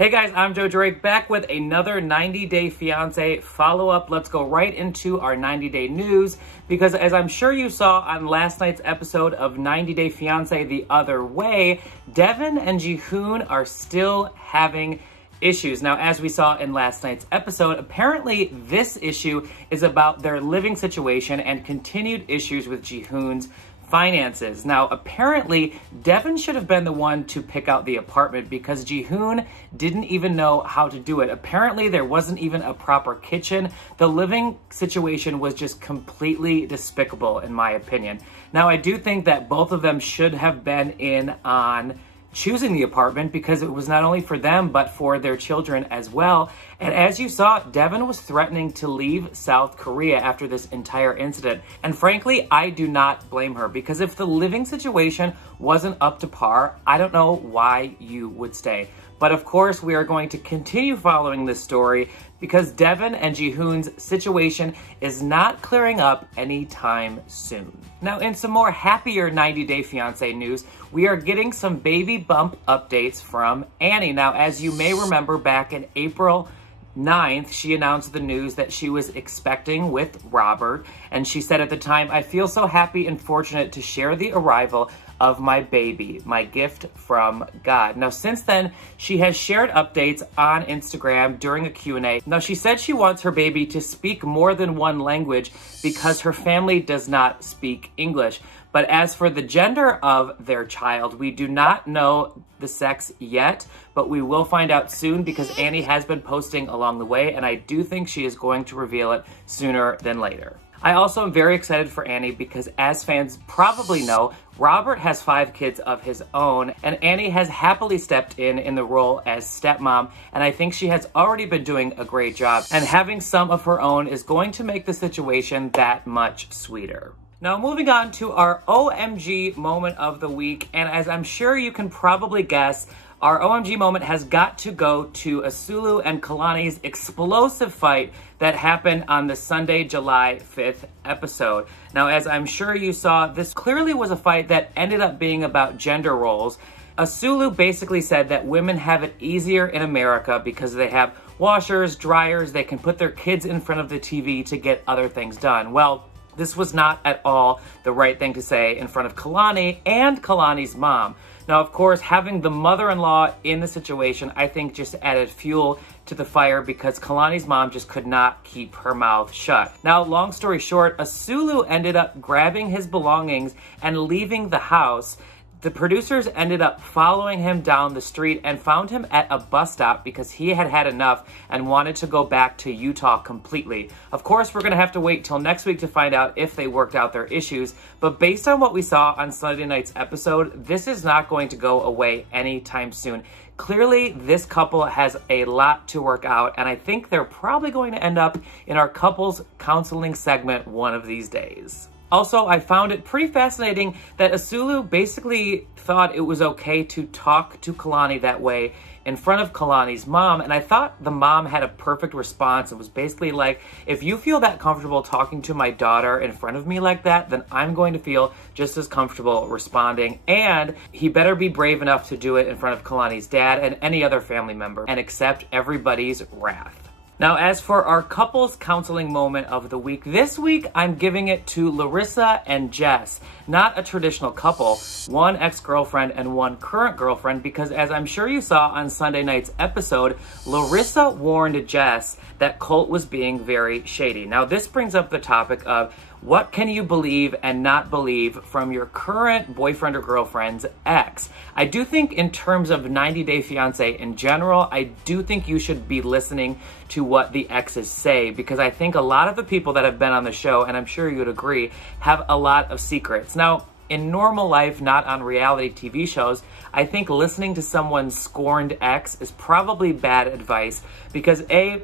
Hey guys, I'm Joe Drake back with another 90-Day Fiancé follow-up. Let's go right into our 90-day news because as I'm sure you saw on last night's episode of 90-Day Fiancé The Other Way, Devon and Ji-hoon are still having issues. Now, as we saw in last night's episode, apparently this issue is about their living situation and continued issues with Ji-hoon's finances. Now, apparently, Devon should have been the one to pick out the apartment because Ji-hoon didn't even know how to do it. Apparently, there wasn't even a proper kitchen. The living situation was just completely despicable, in my opinion. Now, I do think that both of them should have been in on choosing the apartment because it was not only for them, but for their children as well. And as you saw, Devon was threatening to leave South Korea after this entire incident. And frankly, I do not blame her because if the living situation wasn't up to par, I don't know why you would stay. But of course, we are going to continue following this story because Devon and Ji-hoon's situation is not clearing up anytime soon. Now, in some more happier 90-Day Fiancé news, we are getting some baby bump updates from Anny. Now, as you may remember, back in April 9th, she announced the news that she was expecting with Robert, and she said at the time, "I feel so happy and fortunate to share the arrival of my baby, my gift from God." Now, since then, she has shared updates on Instagram during a Q&A. Now, she said she wants her baby to speak more than one language because her family does not speak English. But as for the gender of their child, we do not know the sex yet, but we will find out soon because Anny has been posting along the way, and I do think she is going to reveal it sooner than later. I also am very excited for Anny because, as fans probably know, Robert has 5 kids of his own, and Anny has happily stepped in the role as stepmom, and I think she has already been doing a great job, and having some of her own is going to make the situation that much sweeter. Now, moving on to our OMG moment of the week, and as I'm sure you can probably guess, our OMG moment has got to go to Asuelu and Kalani's explosive fight that happened on the Sunday, July 5th episode. Now, as I'm sure you saw, this clearly was a fight that ended up being about gender roles. Asuelu basically said that women have it easier in America because they have washers, dryers, they can put their kids in front of the TV to get other things done. Well, this was not at all the right thing to say in front of Kalani and Kalani's mom. Now, of course, having the mother-in-law in the situation, I think just added fuel to the fire because Kalani's mom just could not keep her mouth shut. Now, long story short, Asuelu ended up grabbing his belongings and leaving the house. The producers ended up following him down the street and found him at a bus stop because he had had enough and wanted to go back to Utah completely. Of course, we're going to have to wait till next week to find out if they worked out their issues, but based on what we saw on Sunday night's episode, this is not going to go away anytime soon. Clearly, this couple has a lot to work out, and I think they're probably going to end up in our couples counseling segment one of these days. Also, I found it pretty fascinating that Asuelu basically thought it was okay to talk to Kalani that way in front of Kalani's mom, and I thought the mom had a perfect response. It was basically like, if you feel that comfortable talking to my daughter in front of me like that, then I'm going to feel just as comfortable responding, and he better be brave enough to do it in front of Kalani's dad and any other family member and accept everybody's wrath. Now, as for our couples counseling moment of the week, this week I'm giving it to Larissa and Jess. Not a traditional couple, one ex-girlfriend and one current girlfriend, because as I'm sure you saw on Sunday night's episode, Larissa warned Jess that Colt was being very shady. Now, this brings up the topic of what can you believe and not believe from your current boyfriend or girlfriend's ex? I do think in terms of 90-Day Fiancé in general, I do think you should be listening to what the exes say because I think a lot of the people that have been on the show, and I'm sure you'd agree, have a lot of secrets. Now, in normal life, not on reality TV shows, I think listening to someone's scorned ex is probably bad advice because A,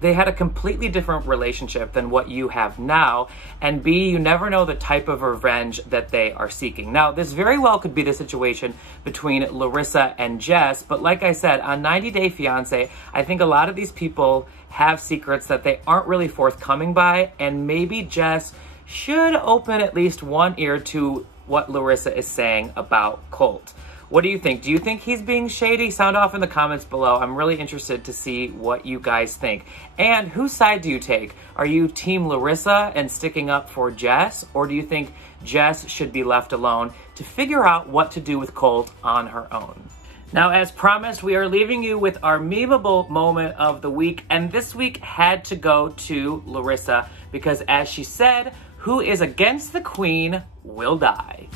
they had a completely different relationship than what you have now, and B, you never know the type of revenge that they are seeking. Now, this very well could be the situation between Larissa and Jess, but like I said, on 90-Day Fiancé, I think a lot of these people have secrets that they aren't really forthcoming by, and maybe Jess should open at least one ear to what Larissa is saying about Colt. What do you think? Do you think he's being shady? Sound off in the comments below. I'm really interested to see what you guys think. And whose side do you take? Are you Team Larissa and sticking up for Jess? Or do you think Jess should be left alone to figure out what to do with Colt on her own? Now, as promised, we are leaving you with our memeable moment of the week. And this week had to go to Larissa because, as she said, who is against the queen will die.